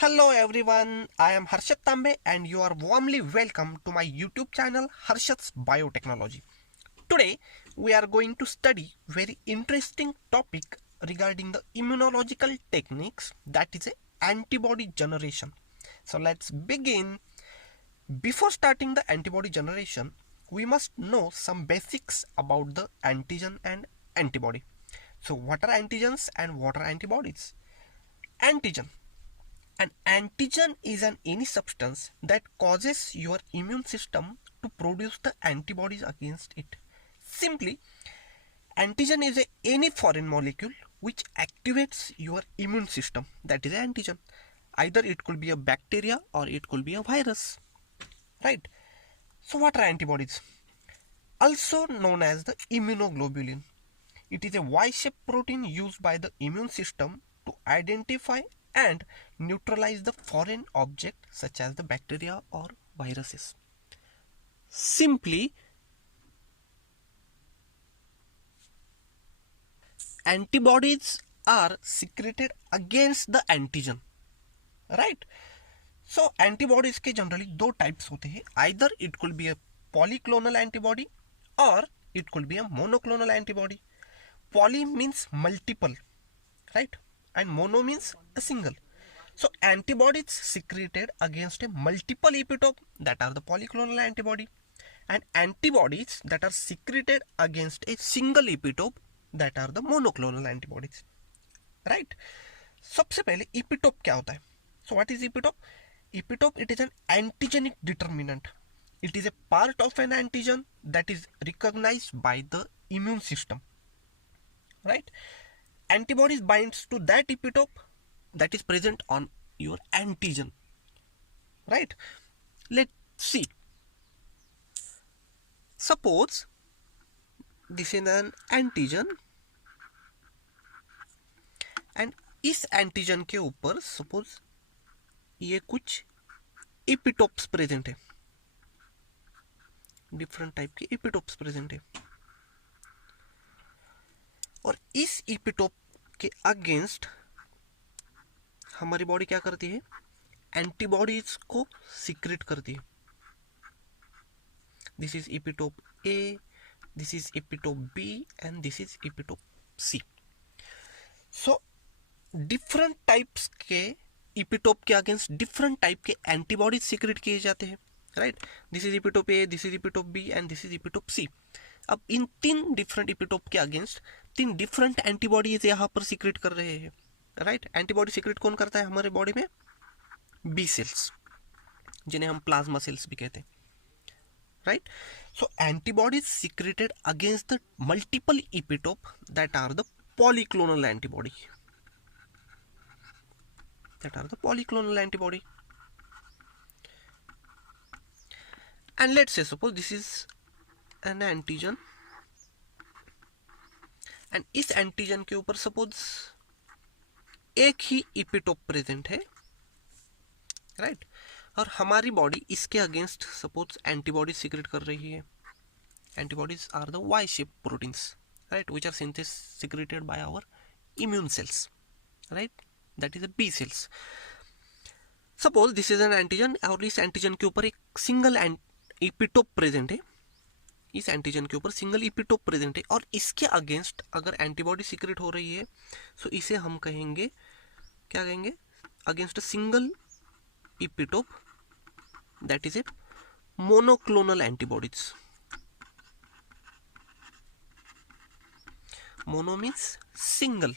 Hello everyone, I am Harshit Tambe and you are warmly welcome to my YouTube channel Harshat's Biotechnology. Today we are going to study very interesting topic regarding the immunological techniques, that is a antibody generation. So let's begin. Before starting the antibody generation, we must know some basics about the antigen and antibody. So what are antigens and what are antibodies? Antigen. An antigen is any substance that causes your immune system to produce the antibodies against it. Simply, antigen is any foreign molecule which activates your immune system. That is an antigen. Either it could be a bacteria or it could be a virus. Right? So what are antibodies? Also known as the immunoglobulin. It is a Y-shaped protein used by the immune system to identify and neutralize the foreign object such as the bacteria or viruses. Simply, antibodies are secreted against the antigen, right? So antibodies के generally दो types होते हैं. Either it could be a polyclonal antibody or it could be a monoclonal antibody. Poly means multiple, right? And mono means a single. So antibodies secreted against a multiple epitope, that are the polyclonal antibody, and antibodies that are secreted against a single epitope, that are the monoclonal antibodies, right? सबसे पहले epitope क्या होता है? So what is epitope? Epitope, it is an antigenic determinant. It is a part of an antigen that is recognized by the immune system, right? Antibodies binds to that epitope that is present on your antigen, right? Let's see. Suppose this is an antigen and इस antigen के ऊपर suppose ये कुछ epitopes present है, different type के epitopes present है, और इस एपिटोप के अगेंस्ट हमारी बॉडी क्या करती है? एंटीबॉडीज को सीक्रेट करती है. This is epitope A, this is epitope B and this is epitope C. So different types के एपिटोप के अगेंस्ट डिफरेंट टाइप के एंटीबॉडीज सीक्रेट किए जाते हैं, right? This is epitope A, this is epitope B and this is epitope C. अब इन तीन different epitope के अगेंस्ट तीन डिफरेंट एंटीबॉडीज यहाँ पर सीक्रेट कर रहे हैं, राइट? एंटीबॉडी सीक्रेट कौन करता है हमारे बॉडी में? बी सेल्स, जिन्हें हम प्लाज्मा सेल्स भी कहते हैं, right? So antibodies secreted against the multiple epitope, that are the polyclonal antibody, that are the polyclonal antibody. And let's say suppose this is an antigen and इस antigen के ऊपर suppose एक ही epitope present है, right? और हमारी body इसके against suppose antibody secret कर रही है. Antibodies are the Y shape proteins, right, which are secreted by our immune cells, right? That is a B cells. Suppose this is an antigen और इस antigen के ऊपर एक single epitope present है, इस एंटीजन के ऊपर सिंगल एपिटोप प्रेजेंट है, और इसके अगेंस्ट अगर एंटीबॉडी सीक्रेट हो रही है सो इसे हम कहेंगे, क्या कहेंगे? Against a single epitope, that is a monoclonal antibodies. Mono means single.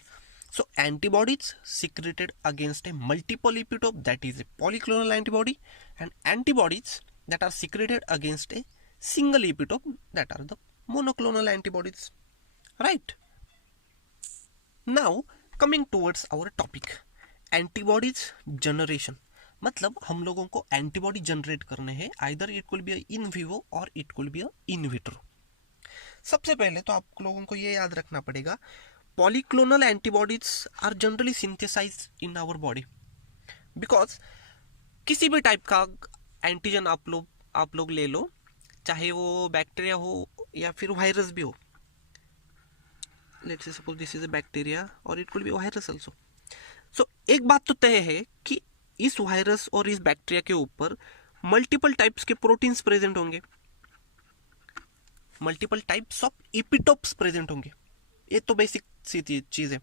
So antibodies secreted against a multiple epitope, that is a polyclonal antibody, and antibodies that are secreted against a single epitope, that are the monoclonal antibodies, right? Now coming towards our topic, antibodies generation. मतलब हम लोगों को antibody generate करने हैं, either it could be in vivo और it could be in vitro. सबसे पहले तो आप लोगों को ये याद रखना पड़ेगा, polyclonal antibodies are generally synthesized in our body because किसी भी टाइप का एंटीजन आप लोग ले लो, चाहे वो बैक्टीरिया हो या फिर वायरस भी हो. Let's say suppose this is a bacteria और it could be virus also. So एक बात तो तय है कि इस वायरस और इस बैक्टीरिया के ऊपर मल्टीपल टाइप्स के प्रोटीन्स प्रेजेंट होंगे, multiple types of epitopes present होंगे। ये तो बेसिक सी चीज है।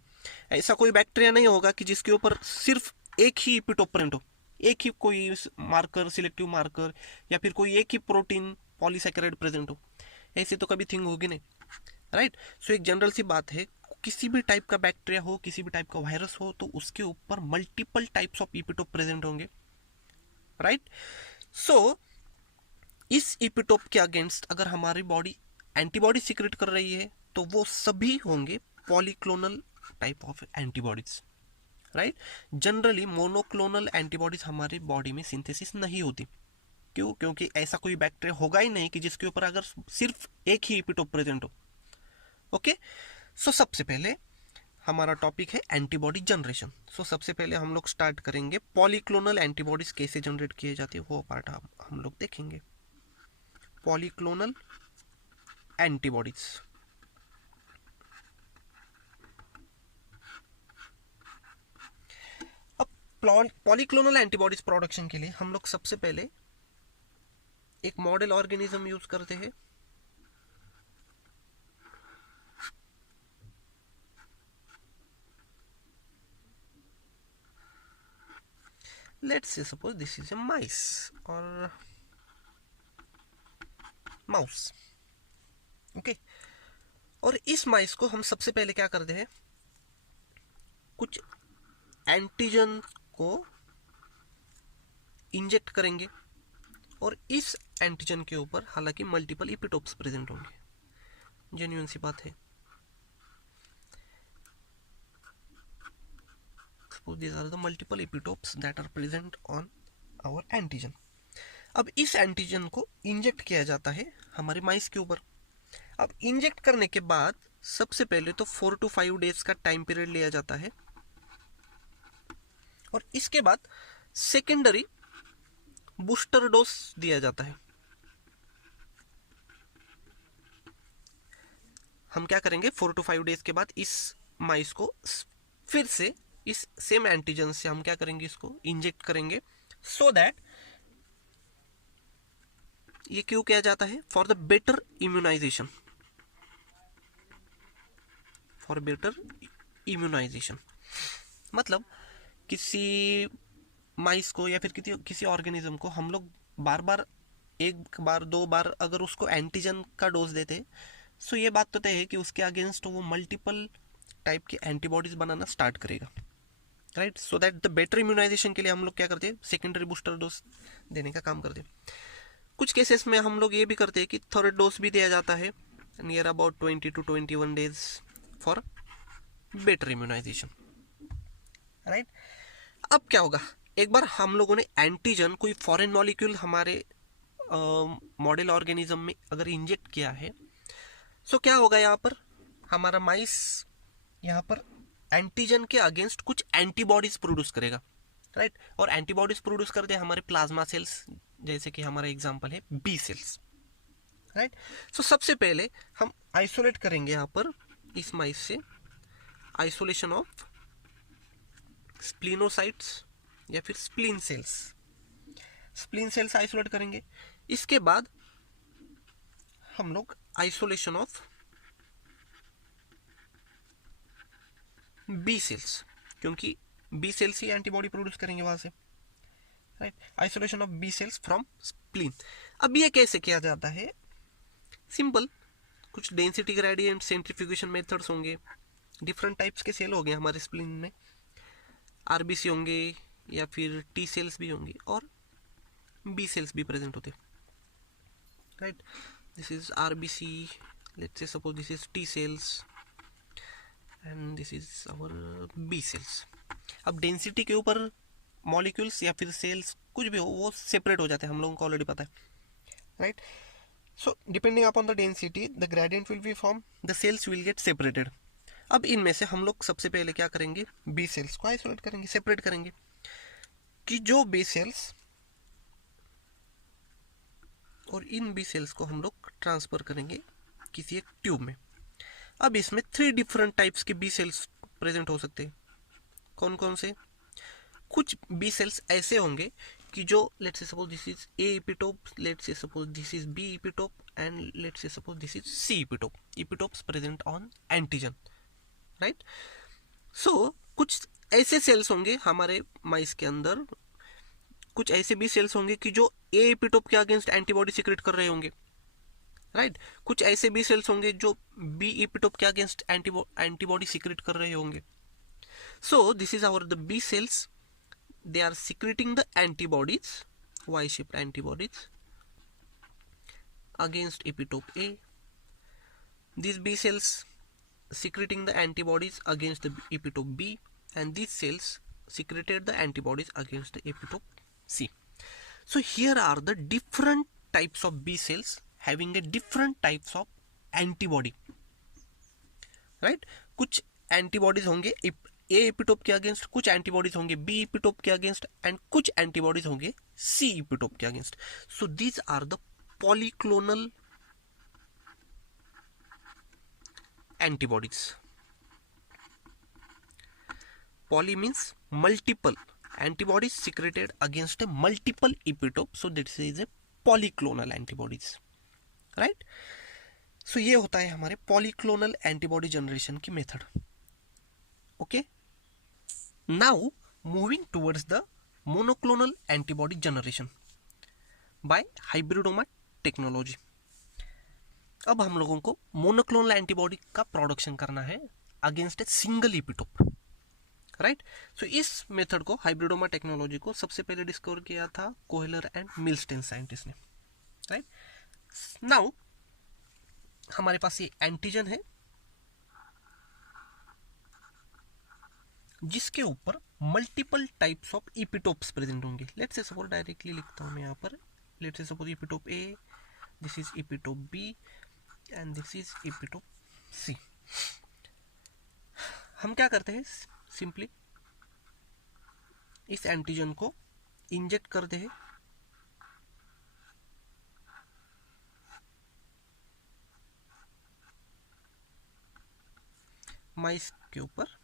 ऐसा कोई बैक्टीरिया नहीं होगा कि जिसके ऊपर सिर्फ एक ही इपिटोप प्रेजेंट हो, एक ही कोई मार्कर, सिलेक्टिव मार्कर, या फिर कोई एक ही प्रोटीन पॉलीसैकेराइड प्रेजेंट हो। ऐसी तो कभी थिंग होगी नहीं, राइट। सो एक जनरल सी बात है, किसी भी टाइप का बैक्टीरिया हो, किसी भी टाइप का वायरस हो, तो उसके ऊपर मल्टीपल टाइप्स ऑफ इपिटोप प्रेजेंट होंगे, राइट। सो इस इपिटोप के अगेंस्ट अगर हमारी बॉडी एंटीबॉडी सीक्रेट कर रही है तो वो सभी होंगे polyclonal type of antibodies, right. Generally monoclonal antibodies हमारी बॉडी में सिंथेसिस नहीं होती। क्यों? क्योंकि ऐसा कोई बैक्टीरिया होगा ही नहीं कि जिसके ऊपर अगर सिर्फ एक ही इपिटोप प्रेजेंट हो। ओके, सो सबसे पहले हमारा टॉपिक है एंटीबॉडी जनरेशन। सो सबसे पहले हम लोग स्टार्ट करेंगे पॉलीक्लोनल एंटीबॉडीज कैसे जनरेट किए जाते हैं, वो पार्ट हम लोग देखेंगे। पॉलीक्लोनल एंटीबॉडीज, अब पॉलीक्लोनल एंटीबॉडीज प्रोडक्शन के लिए हम लोग सबसे पहले एक मॉडल ऑर्गेनिज्म यूज करते हैं। Let's say suppose this is a mice or mouse, okay। और इस माइस को हम सबसे पहले क्या करते हैं, कुछ एंटीजन को इंजेक्ट करेंगे और इस एंटीजन के ऊपर हालांकि मल्टीपल इपिटोप्स प्रेजेंट होंगे, जेन्युइन सी बात है। These are the multiple epitopes that are present on our antigen। अब इस एंटीजन को इंजेक्ट किया जाता है हमारे माइस के ऊपर। अब इंजेक्ट करने के बाद सबसे पहले तो 4 to 5 डेज का टाइम पीरियड लिया जाता है और इसके बाद सेकेंडरी बूस्टर डोज दिया जाता है। हम क्या करेंगे, 4 to 5 डेज के बाद इस माइस को फिर से इस सेम एंटीजन से हम क्या करेंगे, इसको इंजेक्ट करेंगे, सो दैट ये क्यों किया जाता है, for the better immunization, for better immunization. मतलब किसी माइस को या फिर किसी ऑर्गेनिज्म को हम लोग बार बार, एक बार दो बार अगर उसको एंटीजन का डोज देते, सो ये बात तो तय है कि उसके अगेंस्ट वो मल्टीपल टाइप की एंटीबॉडीज बनाना स्टार्ट करेगा, right. So that the better immunization के लिए हम लोग क्या करते हैं, सेकेंडरी बूस्टर डोज देने का काम करते हैं। कुछ केसेस में हम लोग ये भी करते हैं कि थर्ड डोज भी दिया जाता है near about 20 to 21 days for better immunization, right. अब क्या होगा, एक बार हम लोगों ने एंटीजन कोई फॉरेन मॉलिक्यूल हमारे मॉडल ऑर्गेनिज्म में अगर इंजेक्ट किया है, सो क्या होगा, यहाँ पर हमारा माइस यहाँ पर एंटीजन के अगेंस्ट कुछ एंटीबॉडीज प्रोड्यूस करेगा, राइट। और एंटीबॉडीज प्रोड्यूस करते हैं हमारे प्लाज्मा सेल्स, जैसे कि हमारा एग्जांपल है बी सेल्स, राइट। सो सबसे पहले हम आइसोलेट करेंगे यहाँ पर इस माइस से, आइसोलेशन ऑफ स्प्लिनोसाइट्स या फिर spleen cells, spleen cells isolate करेंगे। इसके बाद हम लोग आइसोलेशन ऑफ बी सेल्स, क्योंकि बी सेल्स ही एंटीबॉडी प्रोड्यूस करेंगे वहां से, right. Isolation of B cells from spleen. अब ये कैसे किया जाता है, सिंपल, कुछ डेंसिटी ग्रेडियंट सेंट्रीफ्यूगेशन मेथड्स होंगे, डिफरेंट टाइप्स के सेल हो गए हमारे स्प्लीन में, आरबीसी होंगे या फिर टी सेल्स भी होंगे और बी सेल्स भी प्रेजेंट होते, right. This is RBC, let's say suppose this is T cells and this is our B cells. अब डेंसिटी के ऊपर मॉलिक्यूल्स या फिर सेल्स कुछ भी हो वो सेपरेट हो जाते हैं, हम लोगों को ऑलरेडी पता है, right. So depending upon the density the gradient will be form, the cells will get separated. अब इनमें से हम लोग सबसे पहले क्या करेंगे, बी सेल्स को आइसोलेट करेंगे, सेपरेट करेंगे, कि जो बी सेल्स और इन बी सेल्स को हम लोग ट्रांसफर करेंगे किसी एक ट्यूब में। अब इसमें 3 डिफरेंट टाइप्स के बी सेल्स प्रेजेंट हो सकते हैं, कौन कौन से, कुछ बी सेल्स ऐसे होंगे कि जो let's say suppose this is A epitope, let's say suppose this is B epitope and let's say suppose this is C epitope, epitopes present on antigen, right. So कुछ ऐसे सेल्स होंगे हमारे माइस के अंदर, कुछ ऐसे भी सेल्स होंगे कि जो ए इपिटोप के अगेंस्ट एंटीबॉडी सीक्रेट कर रहे होंगे, राइट। कुछ ऐसे भी सेल्स होंगे जो बी इपिटोप के अगेंस्ट एंटीबॉडी सीक्रेट कर रहे होंगे। So this is our the B cells, they are secreting the antibodies, Y-shaped antibodies against epitope A. These B cells secreting the antibodies against the epitope B, and these cells secreted the antibodies against the epitope C. So here are the different types of B cells having a different types of antibody, right? कुछ antibodies होंगे ए इपिटोप के against, कुछ antibodies होंगे B इपिटोप के against and कुछ antibodies होंगे C epitope के against. So these are the polyclonal antibodies. Poly means multiple antibodies secreted against a multiple epitope, so this is a polyclonal antibodies, right. So ये होता है हमारे polyclonal antibody generation की method. Okay, now moving towards the monoclonal antibody generation by hybridoma technology। अब हम लोगों को monoclonal antibody का प्रोडक्शन करना है अगेंस्ट ए सिंगल इपिटोप, राइट। सो इस मेथड को, हाइब्रिडोमा टेक्नोलॉजी को सबसे पहले डिस्कवर किया था कोहलर एंड मिल्स्टेन साइंटिस्ट ने, राइट। नाउ हमारे पास ये एंटीजन है जिसके ऊपर multiple types of epitopes present होंगे। लेट्स से सपोज डायरेक्टली लिखता हूं मैं यहाँ पर, let's say suppose epitope A, this is epitope B and this is epitope C. हम क्या करते हैं, सिंपली इस एंटीजन को इंजेक्ट करते हैं माइस के ऊपर,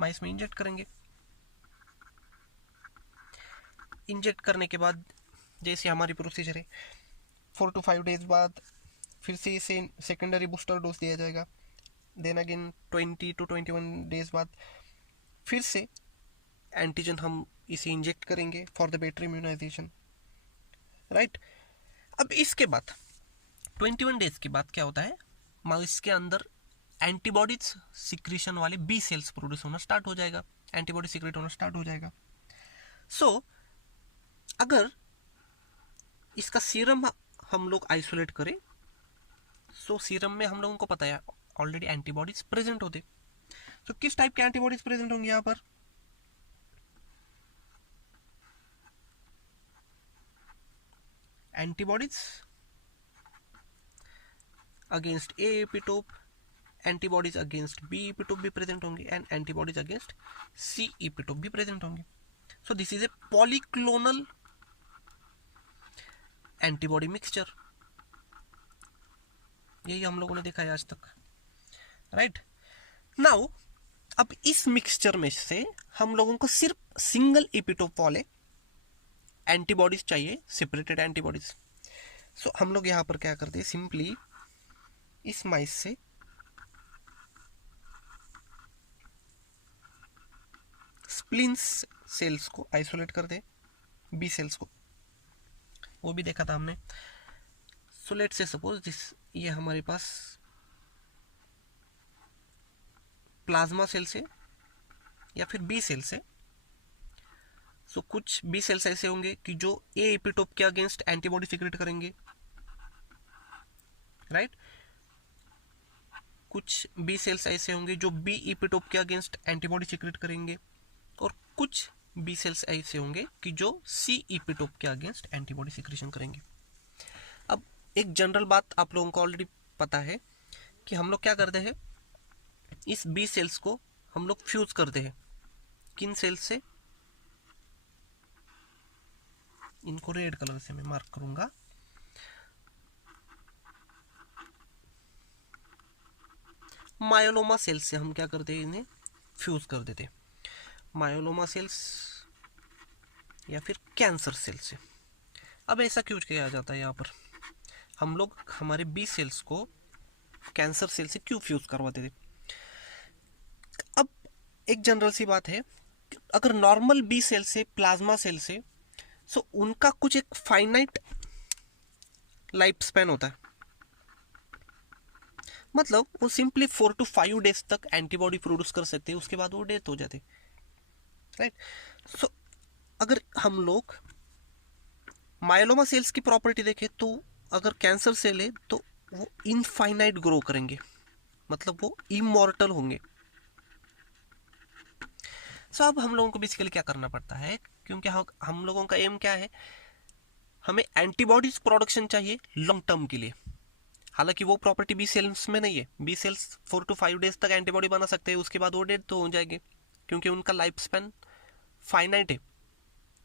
माइस में इंजेक्ट करेंगे। इंजेक्ट करने के बाद जैसे हमारी प्रोसीजर है, 4 to 5 डेज बाद फिर से इसे सेकेंडरी बूस्टर डोज दिया जाएगा। देन अगेन 20 to 21 डेज बाद फिर से एंटीजन हम इसे इंजेक्ट करेंगे for the better immunization, right. अब इसके बाद 21 डेज के बाद क्या होता है, माउस के अंदर एंटीबॉडीज सिक्रीशन वाले बी सेल्स प्रोड्यूस होना स्टार्ट हो जाएगा, एंटीबॉडी सीक्रेट होना स्टार्ट हो जाएगा। सो अगर इसका सीरम हम लोग आइसोलेट करें, सो सीरम में हम लोगों को पता है ऑलरेडी एंटीबॉडीज प्रेजेंट होते। तो किस टाइप के एंटीबॉडीज प्रेजेंट होंगे यहाँ पर, एंटीबॉडीज अगेंस्ट ए एपिटोप, एंटीबॉडीज अगेंस्ट बी इपिटोप भी प्रेजेंट होंगे एंड एंटीबॉडीज अगेंस्ट सी इपिटोप भी प्रेजेंट होंगे। So this is a polyclonal antibody mixture. यही हम लोगों ने देखा है आज तक, राइट। नाउ अब इस मिक्सचर में से हम लोगों को सिर्फ सिंगल इपिटोप वाले एंटीबॉडीज चाहिए, सेपरेटेड एंटीबॉडीज। सो हम लोग यहां पर क्या करते हैं, सिंपली इस माइस से स्प्लिन सेल्स को आइसोलेट कर दे, बी सेल्स को, वो भी देखा था हमने। So let's say suppose this, ये हमारे पास प्लाज्मा सेल्स है या फिर बी सेल्स है। सो कुछ बी सेल्स ऐसे होंगे कि जो ए एपिटोप के अगेंस्ट एंटीबॉडी सीक्रेट करेंगे, राइट। कुछ बी सेल्स ऐसे होंगे जो बी एपिटोप के अगेंस्ट एंटीबॉडी सीक्रेट करेंगे, और कुछ बी सेल्स ऐसे होंगे कि जो सी एपिटोप के अगेंस्ट एंटीबॉडी सीक्रेशन करेंगे। अब एक जनरल बात आप लोगों को ऑलरेडी पता है कि हम लोग क्या करते हैं, इस बी सेल्स को हम लोग फ्यूज करते हैं किन सेल्स से, इनको रेड कलर से मैं मार्क करूंगा, मायोलोमा सेल्स से हम क्या करते हैं, इन्हें फ्यूज कर देते हैं। मायोलोमा सेल्स या फिर कैंसर सेल से। अब ऐसा क्यों किया जाता है? यहाँ पर हम लोग हमारे बी सेल्स को कैंसर सेल से क्यों फ्यूज करवाते थे? अब एक जनरल सी बात है, अगर नॉर्मल बी सेल से प्लाज्मा सेल से, सो उनका कुछ एक फाइनाइट लाइफ स्पैन होता है, मतलब वो सिंपली 4 to 5 डेज तक एंटीबॉडी प्रोड्यूस कर सकते हैं, उसके बाद वो डेथ हो जाते, राइट। सो अगर हम लोग मायोलोमा सेल्स की प्रॉपर्टी देखें तो अगर कैंसर सेल है तो वो इनफाइनाइट ग्रो करेंगे, मतलब वो इमॉर्टल होंगे। सो अब हम लोगों को बेसिकली क्या करना पड़ता है, क्योंकि हम लोगों का एम क्या है, हमें एंटीबॉडीज प्रोडक्शन चाहिए लॉन्ग टर्म के लिए। हालांकि वो प्रॉपर्टी बी सेल्स में नहीं है, बी सेल्स 4 to 5 डेज तक एंटीबॉडी बना सकते हैं, उसके बाद वो डेड तो हो जाएंगे, क्योंकि उनका लाइफ स्पैन फाइनाइट है,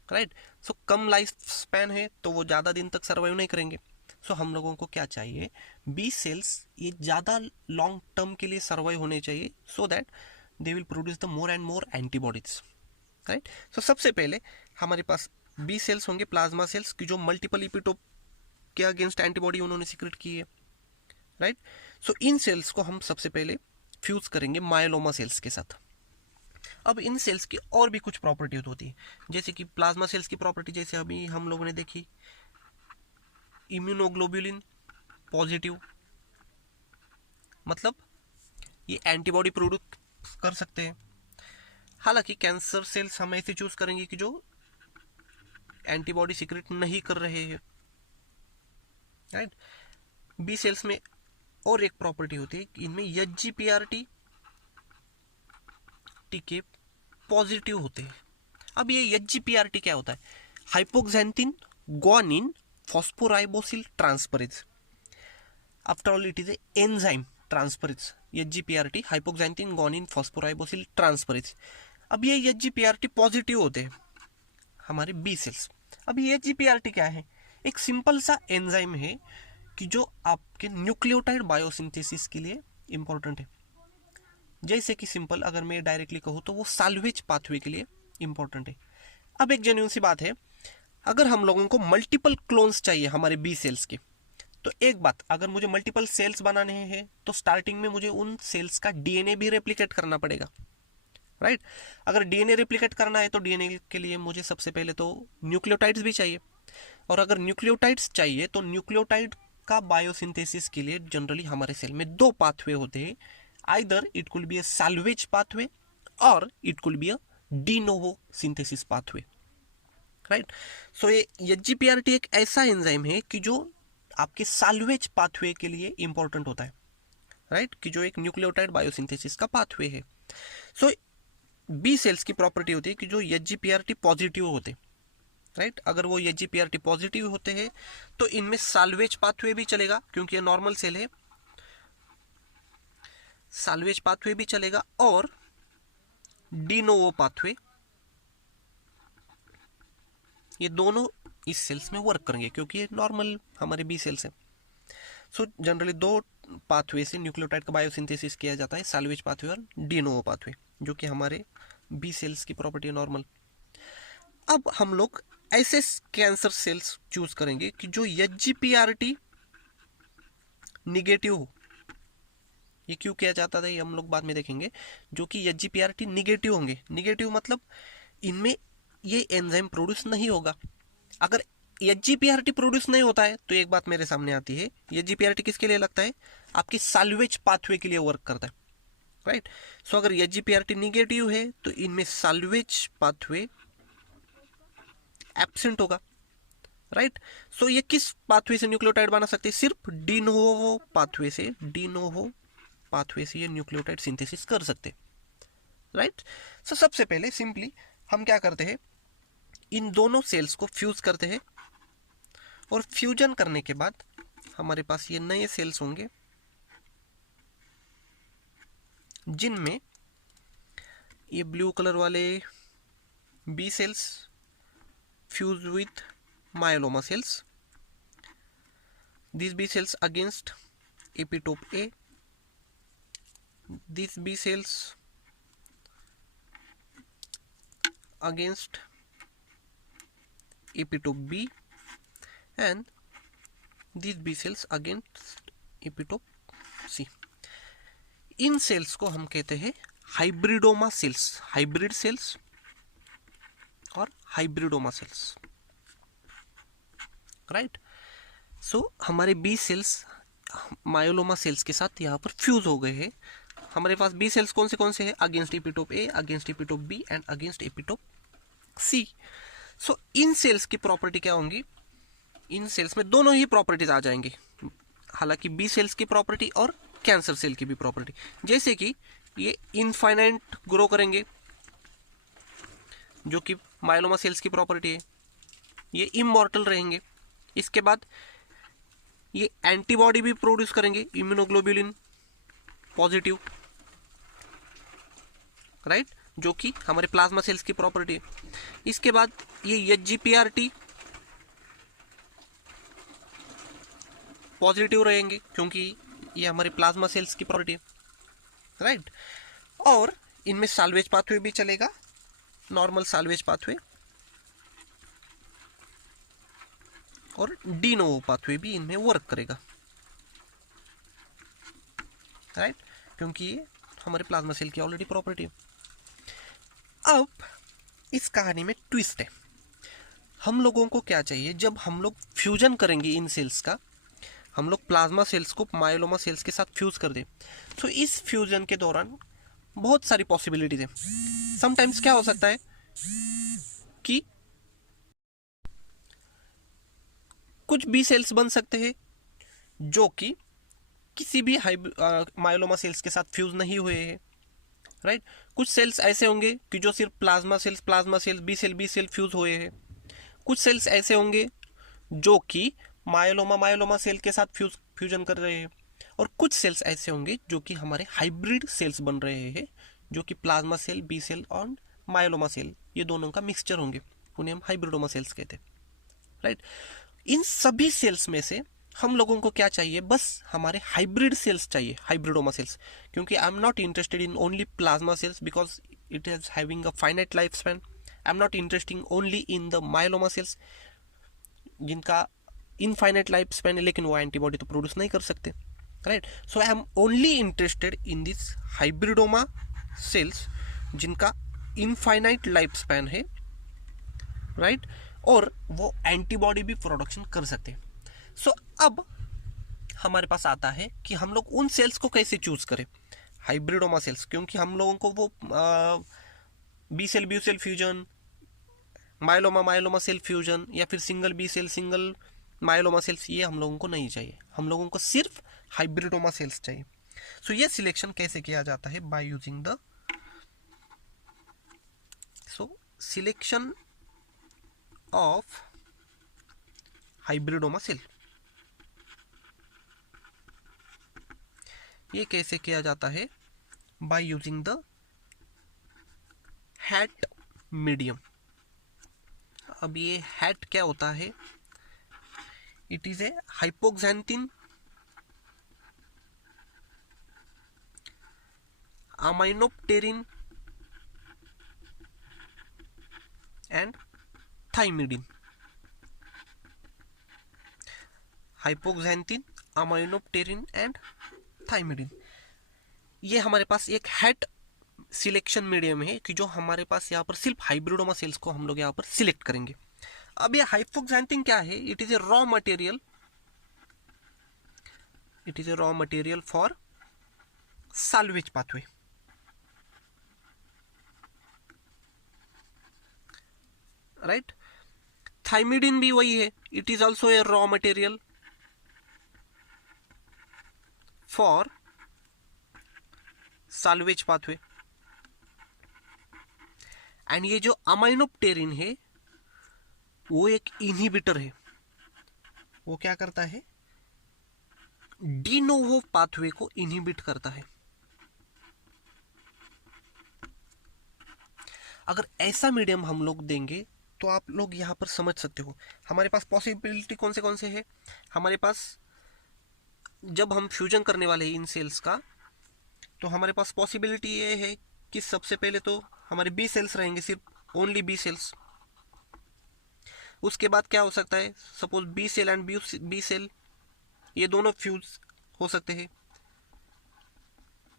राइट। सो कम लाइफ स्पैन है तो वो ज़्यादा दिन तक सर्वाइव नहीं करेंगे। सो हम लोगों को क्या चाहिए, बी सेल्स ये ज़्यादा लॉन्ग टर्म के लिए सर्वाइव होने चाहिए, so that they will produce the more and more antibodies, right. So सबसे पहले हमारे पास बी सेल्स होंगे, प्लाज्मा सेल्स की जो मल्टीपल इपिटोप के अगेंस्ट एंटीबॉडी उन्होंने सीक्रेट की है, राइट। सो इन सेल्स को हम सबसे पहले फ्यूज करेंगे मायोलोमा सेल्स के साथ। अब इन सेल्स की और भी कुछ प्रॉपर्टीज होती है, जैसे कि प्लाज्मा सेल्स की प्रॉपर्टी जैसे अभी हम लोगों ने देखी, इम्यूनोग्लोबुलिन पॉजिटिव, मतलब ये एंटीबॉडी प्रोड्यूस कर सकते हैं। हालांकि कैंसर सेल्स हम ऐसे चूज करेंगे कि जो एंटीबॉडी सीक्रेट नहीं कर रहे हैं, राइट। बी सेल्स में और एक प्रॉपर्टी होती है कि इनमें एचजीपीआरटी टीके पॉजिटिव होते हैं। अब ये एचजीपीआरटी क्या होता है? Hypoxanthine guanine phosphoribosyl transferase. After all it is a enzyme transferase, HGPRT hypoxanthine guanine phosphoribosyl transferase. अब ये एचजीपीआरटी पॉजिटिव होते हैं हमारे बी सेल्स। अब ये एचजीपीआरटी क्या है? एक सिंपल सा एंजाइम है कि जो आपके न्यूक्लियोटाइड बायोसिंथेसिस के लिए इंपॉर्टेंट है। जैसे कि सिंपल अगर मैं डायरेक्टली कहूँ तो वो साल्वेज पाथवे के लिए इंपॉर्टेंट है। अब एक जेन्युइन सी बात है, अगर हम लोगों को मल्टीपल क्लोन्स चाहिए हमारे बी सेल्स के, तो एक बात, अगर मुझे मल्टीपल सेल्स बनाने हैं तो स्टार्टिंग में मुझे उन सेल्स का डीएनए भी रेप्लिकेट करना पड़ेगा, राइट। अगर डीएनए रेप्लिकेट करना है तो डीएनए के लिए मुझे सबसे पहले तो न्यूक्लियोटाइड्स भी चाहिए, और अगर न्यूक्लियोटाइड्स चाहिए तो न्यूक्लियोटाइड का बायोसिंथेसिस के लिए जनरली हमारे सेल में 2 पाथवे होते हैं। Either it could be a salvage pathway और it could be a de novo synthesis pathway, right. So ये एचजीपीआरटी एक ऐसा एंजाइम है कि जो आपके साल्वेज पाथवे के लिए इंपॉर्टेंट होता है, राइट, कि जो एक न्यूक्लियोटाइड बायोसिंथेसिस का पाथवे है। सो बी सेल्स की प्रॉपर्टी होती है कि जो एचजीपीआरटी पॉजिटिव होते, राइट। अगर वो एचजीपीआरटी पॉजिटिव होते हैं तो इनमें साल्वेज पाथवे भी चलेगा, क्योंकि ये नॉर्मल सेल है, साल्वेज पाथवे भी चलेगा और डी नोवो पाथवे, ये दोनों इस सेल्स में वर्क करेंगे क्योंकि ये नॉर्मल हमारे बी सेल्स हैं। सो जनरली 2 पाथवे से न्यूक्लियोटाइड का बायोसिंथेसिस किया जाता है, साल्वेज पाथवे और डी नोवो पाथवे, जो कि हमारे बी सेल्स की प्रॉपर्टी है नॉर्मल। अब हम लोग ऐसे कैंसर सेल्स चूज करेंगे कि जो एचजीपीआरटी निगेटिव हो। ये क्यों किया जाता था ये हम लोग बाद में देखेंगे, जो कि एचजीपीआरटी निगेटिव होंगे। निगेटिव मतलब इनमें ये एंजाइम प्रोड्यूस नहीं होगा। अगर एचजीपीआरटी प्रोड्यूस नहीं होता है तो एक बात मेरे सामने आती है, एचजीपीआरटी किसके लिए लगता है? आपके साल्वेज पाथवे के लिए वर्क करता है, राइट। सो अगर एचजीपीआरटी निगेटिव है तो इनमें साल्वेज पाथवे एब्सेंट होगा, राइट। सो ये किस पाथवे से न्यूक्लियोटाइड बना सकते हैं? सिर्फ डी नोवो पाथवे से, डी नोवो पाथवे से ये न्यूक्लियोटाइड सिंथेसिस कर सकते, राइट। सो सबसे पहले सिंपली हम क्या करते हैं, इन दोनों सेल्स को फ्यूज करते हैं, और फ्यूजन करने के बाद हमारे पास ये नए सेल्स होंगे जिनमें ये ब्लू कलर वाले B cells fuse with myeloma cells. These B cells against epitope A. These B cells against epitope B and these B cells against epitope C. In sales को हम कहते हैं हाइब्रिडोमा सेल्स, हाइब्रिड सेल्स और hybridoma sales, right. सो हमारे B sales मायोलोमा sales के साथ यहाँ पर फ्यूज हो गए हैं. हमारे पास बी सेल्स कौन से हैं? Against epitope A, against epitope B and against epitope C. So इन सेल्स की प्रॉपर्टी क्या होंगी? इन सेल्स में दोनों ही प्रॉपर्टीज आ जाएंगी, हालांकि बी सेल्स की प्रॉपर्टी और कैंसर सेल की भी प्रॉपर्टी. जैसे कि ये इनफाइनाइट ग्रो करेंगे, जो कि मायोलोमा सेल्स की प्रॉपर्टी है. ये इमॉर्टल रहेंगे. इसके बाद ये एंटीबॉडी भी प्रोड्यूस करेंगे, इम्यूनोग्लोबुलिन पॉजिटिव, राइट, जो कि हमारे प्लाज्मा सेल्स की प्रॉपर्टी है. इसके बाद ये HGPRT पॉजिटिव रहेंगे, क्योंकि ये हमारे प्लाज्मा सेल्स की प्रॉपर्टी है, राइट. और इनमें साल्वेज पाथवे भी चलेगा, नॉर्मल साल्वेज पाथवे, और डी नोवो पाथवे भी इनमें वर्क करेगा, राइट, क्योंकि ये हमारे प्लाज्मा सेल की ऑलरेडी प्रॉपर्टी है. अब इस कहानी में ट्विस्ट है. हम लोगों को क्या चाहिए? जब हम लोग फ्यूजन करेंगे इन सेल्स का, हम लोग प्लाज्मा सेल्स को मायोलोमा सेल्स के साथ फ्यूज कर दें, तो इस फ्यूजन के दौरान बहुत सारी पॉसिबिलिटीज है. समटाइम्स क्या हो सकता है कि कुछ बी सेल्स बन सकते हैं जो कि किसी भी मायोलोमा सेल्स के साथ फ्यूज नहीं हुए हैं, राइट. कुछ सेल्स ऐसे होंगे कि जो सिर्फ plasma cells B cell fuse हुए हैं. कुछ सेल्स ऐसे होंगे जो कि मायोलोमा सेल के साथ फ्यूजन कर रहे हैं. और कुछ सेल्स ऐसे होंगे जो कि हमारे हाइब्रिड सेल्स बन रहे हैं, जो कि प्लाज्मा सेल, बी सेल और मायोलोमा सेल, ये दोनों का मिक्सचर होंगे. उन्हें हम हाइब्रिडोमा सेल्स कहते हैं, राइट. इन सभी सेल्स में से हम लोगों को क्या चाहिए? बस हमारे हाइब्रिड सेल्स चाहिए, हाइब्रिडोमा सेल्स. क्योंकि I am not interested in only plasma cells because it is having a finite life span. I am not interesting only in the myeloma cells जिनका इनफाइनाइट लाइफ स्पैन है, लेकिन वो antibody तो produce नहीं कर सकते, right. So I am only interested in this hybridoma cells जिनका infinite life span है, राइट, और वो एंटीबॉडी भी प्रोडक्शन कर सकते हैं. सो अब हमारे पास आता है कि हम लोग उन सेल्स को कैसे चूज करें, हाइब्रिडोमा सेल्स, क्योंकि हम लोगों को वो B cell fusion, myeloma cell fusion, या फिर single B cell single myeloma cells, ये हम लोगों को नहीं चाहिए. हम लोगों को सिर्फ हाइब्रिडोमा सेल्स चाहिए. सो ये सिलेक्शन कैसे किया जाता है? By using the selection of hybridoma cell. ये कैसे किया जाता है? By using the HAT medium. अब ये हैट क्या होता है? It is a hypoxanthine aminopterin and thymidine. Hypoxanthine, aminopterin and thymidine, ये हमारे पास एक हैट सिलेक्शन मीडियम है कि जो हमारे पास यहाँ पर सिर्फ हाइब्रिडोमा सेल्स को हम लोग यहाँ पर सिलेक्ट करेंगे. अब ये हाइपोक्सैंथिन क्या है? It is A raw material, it is A raw material for salvage pathway. Right. थाइमिडिन भी वही है, it is also a raw material for salvage pathway. And ये जो अमाइनोप्टेरिन है वो एक इनहिबिटर है. वो क्या करता है? डी नोवो पाथवे को इनहिबिट करता है. अगर ऐसा मीडियम हम लोग देंगे तो आप लोग यहां पर समझ सकते हो हमारे पास पॉसिबिलिटी कौन से है. हमारे पास जब हम फ्यूजन करने वाले हैं इन सेल्स का, तो हमारे पास पॉसिबिलिटी ये है कि सबसे पहले तो हमारे बी सेल्स रहेंगे सिर्फ ओनली बी सेल्स। उसके बाद क्या हो सकता है, suppose B cell and B cell ये दोनों फ्यूज हो सकते हैं,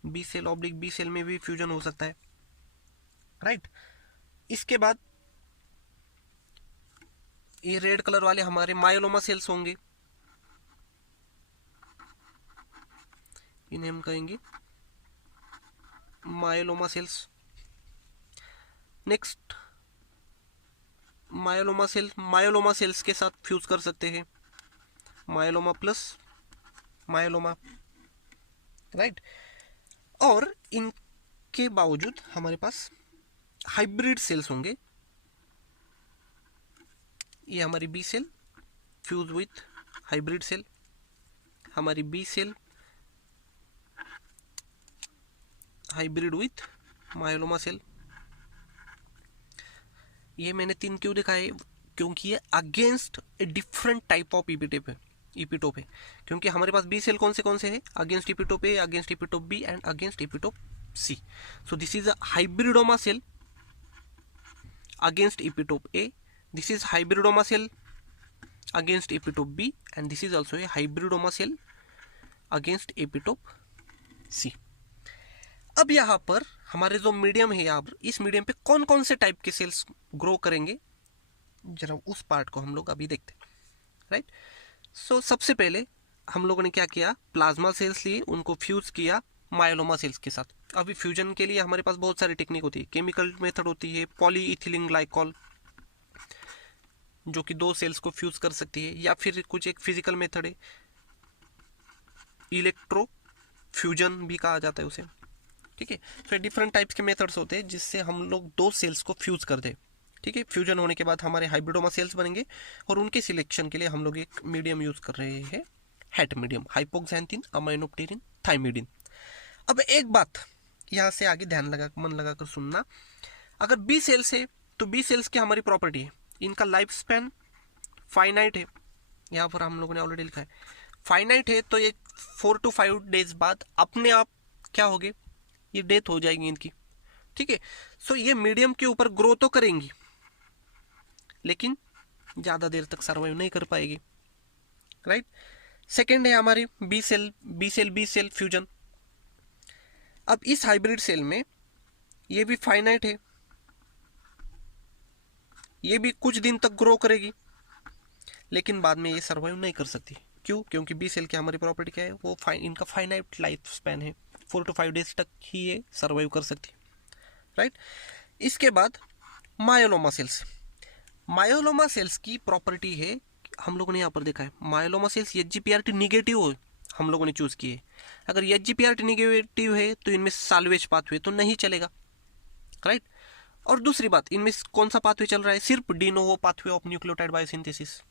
B cell oblique B cell में भी फ्यूजन हो सकता है, राइट। इसके बाद ये रेड कलर वाले हमारे मायोलोमा सेल्स होंगे, इन्हें हम कहेंगे मायोलोमा सेल्स। नेक्स्ट मायोलोमा सेल्स के साथ फ्यूज कर सकते हैं, मायोलोमा प्लस मायोलोमा, राइट। और इनके बावजूद हमारे पास हाइब्रिड सेल्स होंगे, ये हमारी B cell fuse with hybrid cell, हमारी B cell hybrid with myeloma cell. ये मैंने 3 क्यों दिखाए, क्योंकि ये against a different type of epitope है, क्योंकि हमारे पास बी सेल कौन से हैं, against epitope A, against epitope B and against epitope C. So this is a hybridoma cell against epitope A, this is hybridoma cell against epitope B and this is also a hybridoma cell against epitope C। अब यहाँ पर हमारे जो medium है, यहाँ पर इस medium पे कौन कौन से टाइप के सेल्स ग्रो करेंगे, जरा उस पार्ट को हम लोग अभी देखते हैं, राइट। सो सबसे पहले हम लोगों ने क्या किया, प्लाज्मा सेल्स लिए, उनको फ्यूज किया मायोलोमा सेल्स के साथ। अभी फ्यूजन के लिए हमारे पास बहुत सारी टेक्निक होती है, केमिकल मेथड होती है, पॉलीइथिलीन ग्लाइकॉल जो कि 2 सेल्स को फ्यूज कर सकती है, या फिर कुछ एक फिजिकल मेथड है, इलेक्ट्रो फ्यूजन भी कहा जाता है उसे, ठीक है। तो डिफरेंट टाइप्स के मेथड्स होते हैं जिससे हम लोग 2 सेल्स को फ्यूज कर दें, ठीक है। फ्यूजन होने के बाद हमारे हाइब्रिडोमा सेल्स बनेंगे और उनके सिलेक्शन के लिए हम लोग एक मीडियम यूज कर रहे हैं, हैट मीडियम, हाइपोक्सैंथिन अमाइनोप्टेरिन थाइमिडिन। अब एक बात यहाँ से आगे मन लगा कर सुनना, अगर बी सेल्स है तो बी सेल्स की हमारी प्रॉपर्टी है, इनका लाइफ स्पैन फाइनाइट है, यहाँ पर हम लोगों ने ऑलरेडी लिखा है फाइनाइट है, तो ये 4 to 5 डेज बाद अपने आप क्या हो गए, ये डेथ हो जाएगी इनकी, ठीक है। सो ये मीडियम के ऊपर ग्रो तो करेंगी लेकिन ज़्यादा देर तक सर्वाइव नहीं कर पाएगी, राइट। सेकेंड है हमारी बी सेल फ्यूजन। अब इस हाइब्रिड सेल में ये भी फाइनाइट है, ये भी कुछ दिन तक ग्रो करेगी लेकिन बाद में ये सर्वाइव नहीं कर सकती, क्यों, क्योंकि बी सेल की हमारी प्रॉपर्टी क्या है, वो इनका फाइनाइट लाइफ स्पैन है, 4 to 5 डेज तक ही ये सर्वाइव कर सकती है, राइट। इसके बाद मायोलोमा सेल्स की प्रॉपर्टी है, हम लोगों ने यहाँ पर देखा है मायोलोमा सेल्स एचजीपीआरटी निगेटिव हो, हम लोगों ने चूज किए। अगर एचजीपीआरटी निगेटिव है तो इनमें साल्वेज पाथवे तो नहीं चलेगा, राइट। और दूसरी बात, इनमें कौन सा पाथवे चल रहा है, सिर्फ de novo pathway of nucleotide biosynthesis.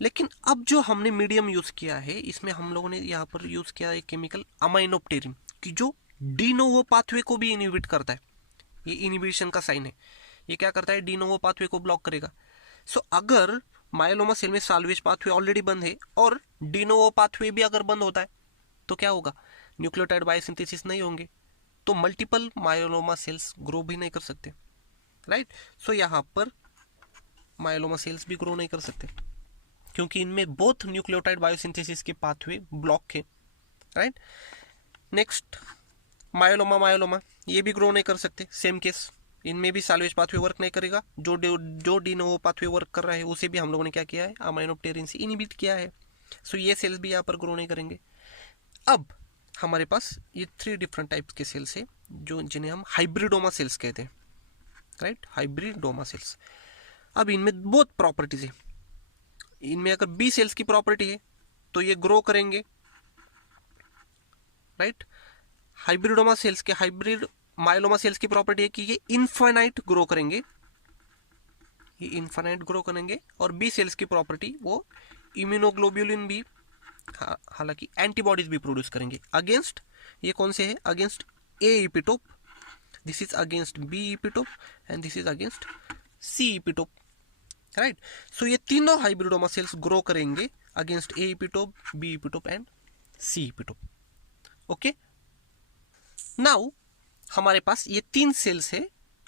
लेकिन अब जो हमने मीडियम यूज किया है, इसमें हम लोगों ने यहाँ पर यूज किया है केमिकल अमाइनोप्टेरिन कि जो डी नोवो पाथवे को भी इनहिबिट करता है, ये इनहिबिशन का साइन है, ये क्या करता है, डी नोवो पाथवे को ब्लॉक करेगा। सो अगर मायोलोमा सेल में साल्वेज पाथवे ऑलरेडी बंद है और डी नोवो पाथवे भी अगर बंद होता है तो क्या होगा, न्यूक्लियोटाइड बायोसिंथेसिस नहीं होंगे, तो मल्टीपल मायोलोमा सेल्स ग्रो भी नहीं कर सकते, राइट। सो यहाँ पर मायोलोमा सेल्स भी ग्रो नहीं कर सकते क्योंकि इनमें बोथ न्यूक्लियोटाइड बायोसिंथेसिस के पाथवे ब्लॉक है, राइट। नेक्स्ट मायोलोमा ये भी ग्रो नहीं कर सकते, सेम केस, इनमें भी साल्वेज पाथवे वर्क नहीं करेगा, जो डी नोवो पाथवे वर्क कर रहा है उसे भी हम लोगों ने क्या किया है, अमाइनोप्टेरिन से इनहिबिट किया है। सो ये सेल्स भी यहाँ पर ग्रो नहीं करेंगे। अब हमारे पास ये 3 डिफरेंट टाइप्स के सेल्स है जो जिन्हें हम हाइब्रिडोमा सेल्स कहते हैं, राइट, हाइब्रिडोमा सेल्स। अब इनमें बहुत प्रॉपर्टीज है, इनमें अगर बी सेल्स की प्रॉपर्टी है तो ये ग्रो करेंगे, राइट। हाइब्रिडोमा सेल्स के हाइब्रिड मायोलोमा सेल्स की प्रॉपर्टी है कि ये इनफाइनाइट ग्रो करेंगे, ये इनफाइनाइट ग्रो करेंगे। और बी सेल्स की प्रॉपर्टी वो इम्यूनोग्लोब्युलिन भी, हालांकि एंटीबॉडीज भी प्रोड्यूस करेंगे अगेंस्ट, ये कौन से है, against A epitope, this is against B epitope and this is against C epitope, right. So ये तीनों हाइब्रिडोमा सेल्स ग्रो करेंगे against A epitope, B epitope and C epitope, okay. Now हमारे पास ये 3 सेल्स है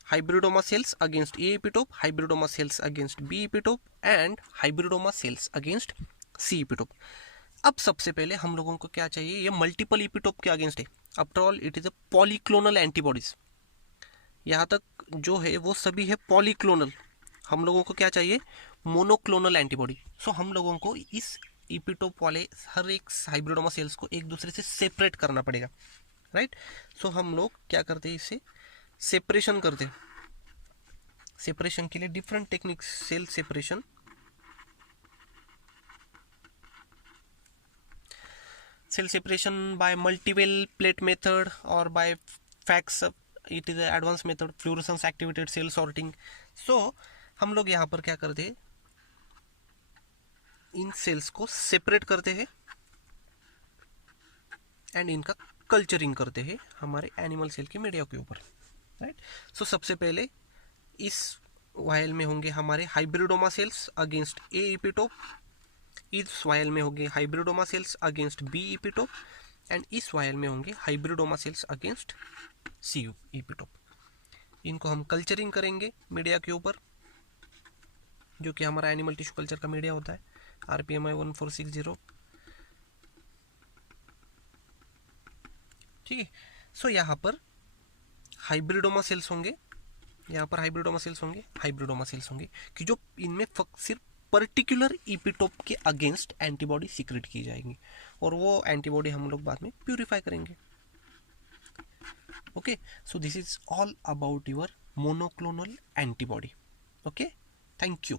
hybridoma cells against A epitope, hybridoma cells against B epitope and hybridoma cells against C epitope. अब सबसे पहले हम लोगों को क्या चाहिए, ये मल्टीपल इपिटोप के अगेंस्ट है. After all it is a polyclonal antibodies. यहाँ तक जो है वो सभी है पॉलीक्लोनल. हम लोगों को क्या चाहिए, मोनोक्लोनल एंटीबॉडी. सो हम लोगों को इस इपिटोप वाले हर एक हाइब्रिडोमा सेल्स को एक दूसरे से सेपरेट करना पड़ेगा, राइट. सो हम लोग क्या करते हैं, इसे सेपरेशन करते हैं. सेपरेशन के लिए different techniques, cell separation, cell separation by multi-well plate method or by FACS. it is an advanced method, fluorescence activated cell sorting. so हम लोग यहाँ पर क्या करते हैं, इन सेल्स को सेपरेट करते हैं एंड इनका कल्चरिंग करते हैं हमारे एनिमल सेल के मीडिया के ऊपर, राइट. सो सबसे पहले इस वायल में होंगे हमारे hybridoma cells against A epitope, इस वायल में होंगे hybridoma cells against B epitope and इस वायल में होंगे hybridoma cells against C epitope. इनको हम कल्चरिंग करेंगे मीडिया के ऊपर, जो कि हमारा एनिमल टिश्यू कल्चर का मीडिया होता है, RPMI 1460. ठीक है. सो यहाँ पर हाइब्रिडोमा सेल्स होंगे, यहाँ पर हाइब्रिडोमा सेल्स होंगे, हाइब्रिडोमा सेल्स होंगे कि जो इनमें सिर्फ पर्टिकुलर इपिटोप के अगेंस्ट एंटीबॉडी सीक्रेट की जाएंगी और वो एंटीबॉडी हम लोग बाद में प्यूरिफाई करेंगे. Okay. So this is all about your monoclonal antibody. Okay. Thank you.